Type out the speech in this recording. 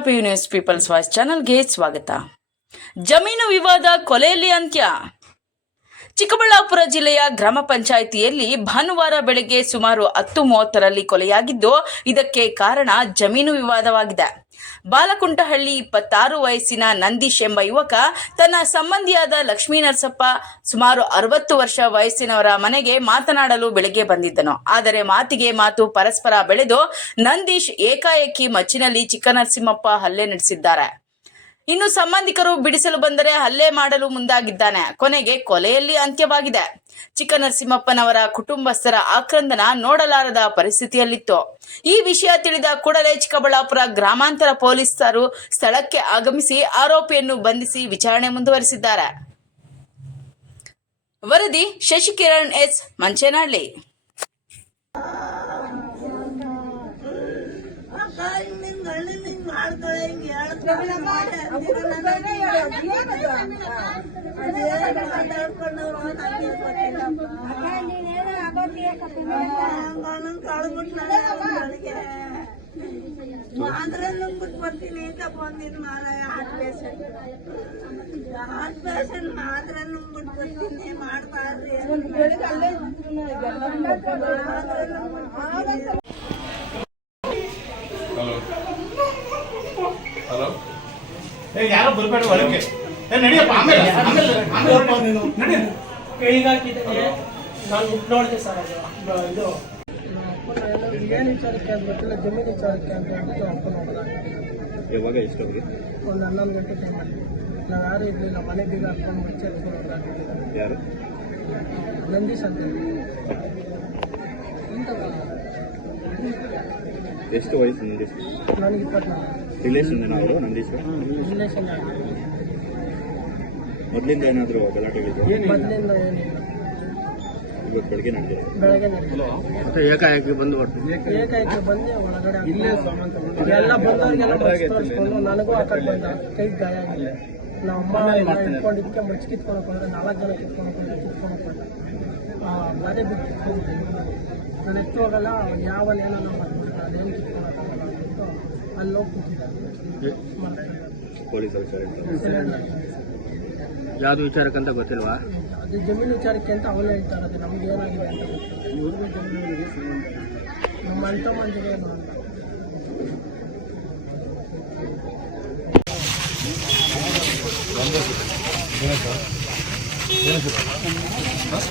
P news people's voice ಚಾನಲ್ಗೆ ಸ್ವಾಗತ. ಜಮೀನು ವಿವಾದ ಕೊಲೆಯಲ್ಲಿ ಅಂತ್ಯ. ಚಿಕ್ಕಬಳ್ಳಾಪುರ ಜಿಲ್ಲೆಯ ಗ್ರಾಮ ಪಂಚಾಯಿತಿಯಲ್ಲಿ ಭಾನುವಾರ ಬೆಳಗ್ಗೆ ಸುಮಾರು ಹತ್ತು ಮೂವತ್ತರಲ್ಲಿ ಕೊಲೆಯಾಗಿದ್ದು, ಇದಕ್ಕೆ ಕಾರಣ ಜಮೀನು ವಿವಾದವಾಗಿದೆ. ಬಾಲಕುಂಟಹಳ್ಳಿ ಇಪ್ಪತ್ತಾರು ವಯಸ್ಸಿನ ನಂದೀಶ್ ಎಂಬ ಯುವಕ ತನ್ನ ಸಂಬಂಧಿಯಾದ ಲಕ್ಷ್ಮೀ ನರಸಪ್ಪ ಸುಮಾರು ಅರವತ್ತು ವರ್ಷ ವಯಸ್ಸಿನವರ ಮನೆಗೆ ಮಾತನಾಡಲು ಬೆಳಗ್ಗೆ ಬಂದಿದ್ದನು. ಆದರೆ ಮಾತಿಗೆ ಮಾತು ಪರಸ್ಪರ ಬೆಳೆದು ನಂದೀಶ್ ಏಕಾಏಕಿ ಮಚ್ಚಿನಲ್ಲಿ ಚಿಕ್ಕನರಸಿಂಹಪ್ಪ ಹಲ್ಲೆ ನಡೆಸಿದ್ದಾರೆ. ಇನ್ನು ಸಂಬಂಧಿಕರು ಬಿಡಿಸಲು ಬಂದರೆ ಹಲ್ಲೆ ಮಾಡಲು ಮುಂದಾಗಿದ್ದಾನೆ. ಕೊನೆಗೆ ಕೊಲೆಯಲ್ಲಿ ಅಂತ್ಯವಾಗಿದೆ. ಚಿಕ್ಕನರಸಿಂಹಪ್ಪನವರ ಕುಟುಂಬಸ್ಥರ ಆಕ್ರಂದನ ನೋಡಲಾರದ ಪರಿಸ್ಥಿತಿಯಲ್ಲಿತ್ತು. ಈ ವಿಷಯ ತಿಳಿದ ಕೂಡಲೇ ಚಿಕ್ಕಬಳ್ಳಾಪುರ ಗ್ರಾಮಾಂತರ ಪೊಲೀಸರು ಸ್ಥಳಕ್ಕೆ ಆಗಮಿಸಿ ಆರೋಪಿಯನ್ನು ಬಂಧಿಸಿ ವಿಚಾರಣೆ ಮುಂದುವರಿಸಿದ್ದಾರೆ. ವರದಿ ಶಶಿಕಿರಣ್ ಎಸ್. ಮಂಚೇನಹಳ್ಳಿ ಅಕ್ಕ ಹಿಂಗ್ ನಿನ್ ಗಂಡನ್ ಹಿಂಗ್ ಮಾಡ್ತಾಳೆ, ಹಿಂಗ್ ಹೇಳ್ತಾಳೆ, ಮಾಡಿ ಅಂದಿರ ನನಗೆ ಅದೇನು ಮಾತಾಡ್ಕೊಂಡವ್ರು ನನಗೆ ಗೊತ್ತಿಲ್ಲಪ್ಪ. ಆ, ಗಂಡನ್ ಕಳ್ದ್ಬಿಟ್ಟು ನಾನೇ ಅವ್ನ್ ಮನೆಗೆ. ಮಾತ್ರ ಬಿಟ್ಟು ಬರ್ತೀನಿ ಅಂತ ಬಂದಿದ್ ಮಾಲೆ ಹಾರ್ಟ್ ಪೇಷಂಟ್ ಹಾರ್ಟ್ ಪೇಷಂಟ್ ಮಾತ್ರ ನುಂಗ್ಬಿಟ್ಟು ಬರ್ತೀನಿ ಮಾಡ್ಬಾರ್ದು ಮಾತ್ರ ನುಂಗ್ಬಿಟ್ಟು ಬರ್ತೀನಿ. ಹಲೋ ಹಲೋ ಏ ಯಾರೋ ಬರ್ಬೇಡ ಒಳಗೆ ಏ ನಡಿಯಪ್ಪ ಆಮೇಲೆ ಆಮೇಲೆ ನೀನು ನಡಿ. ಕೈಗಾಕಿದ್ದೀನಿ ನಾನು ಮುಟ್ ನೋಡಿದೆ ಸರ್ ಅದು. ಇದು ಏನು ವಿಚಾರಕ್ಕೆ ಅಂತ ಗೊತ್ತಿಲ್ಲ ಜಮೀನು ವಿಚಾರಕ್ಕೆ ಅಂತ ಹೇಳ್ಬಿಟ್ಟು ಅಪ್ಪನ ಹೋಗೋದ ಯಾವಾಗ ಎಷ್ಟು ಅವ್ರಿಗೆ? ಒಂದು ಹನ್ನೊಂದು ಗಂಟೆ ನಾವು ಯಾರು ಇರಲಿಲ್ಲ ಮನೆ ಬೀಗ ಹಾಕೊಂಡು ಮುಚ್ಚಿ ಯಾರು? ನಂದೀಶ್ ಅಂತ ಎಷ್ಟು ವಯಸ್ಸು ನಂದೀಶ್ ನನಗೆ ಇಪ್ಪತ್ನಾಲ್ಕು. ರಿಲೇಷನ್ ನಂದೀಶ್ ರಿಲೇಷನ್ ಮೊದಲಿಂದ ಏನಾದರೂ ಗಲಾಟೆಗಳಿದೆ ಮೊದಲಿಂದ ಏನಿಲ್ಲ. ಇವತ್ತು ಬೆಳಗ್ಗೆ ನಡೆದಿದೆ. ಬೆಳಗ್ಗೆ ಏಕಾಏಕಿ ಬಂದು ಬರ್ತೀವಿ ಏಕಾಏಕಿ ಬಂದು ಒಳಗಡೆ ಎಲ್ಲ ಬಂದವ್ರಿಗೆಲ್ಲ ಮಚ್ಚಿ ತೋರಿಸ್ಕೊಂಡು ನನಗೂ ಆ ಕಡೆ ಬಂದ ಕೈಗೆ ಗಾಯ ಆಗಿದೆ. ನಮ್ಮ ಅಮ್ಮ ಇಟ್ಕೊಂಡಿದ್ದಕ್ಕೆ ಮಚ್ಚಿ ಕಿತ್ಕೊಳಕ್ ಹೋದ್ರೆ ನಾಲ್ಕು ಜನ ಗಾದೆ ಬಿಟ್ಟು ನಾನು ಎತ್ತು ಹೋಗಲ್ಲ ಯಾವಲ್ಲಿ ಏನೋ ಅದೇನು ಕಿತ್ಕೊಳಕ್ಕಾಗಲ್ಲ ಅಂದ್ಬಿಟ್ಟು ಅಲ್ಲಿ ಹೋಗಿ ಕೂತಿದ್ದಾರೆ. ಪೊಲೀಸ್ ವಿಚಾರ ಯಾವ್ದು ವಿಚಾರಕ್ಕಂತ ಗೊತ್ತಿಲ್ವಾ? ಅದು ಜಮೀನು ವಿಚಾರಕ್ಕೆ ಅಂತ ಅವನೇ ಹೇಳ್ತಾ ಇರೋದು ನಮ್ಗೆ ಏನಾಗಿದೆ ಅಂತ ಗೊತ್ತಿಲ್ಲ. ನಮ್ಮ ಅಂತ ಮಂದಿಗೆ ಏನು ಅಂತ. Was?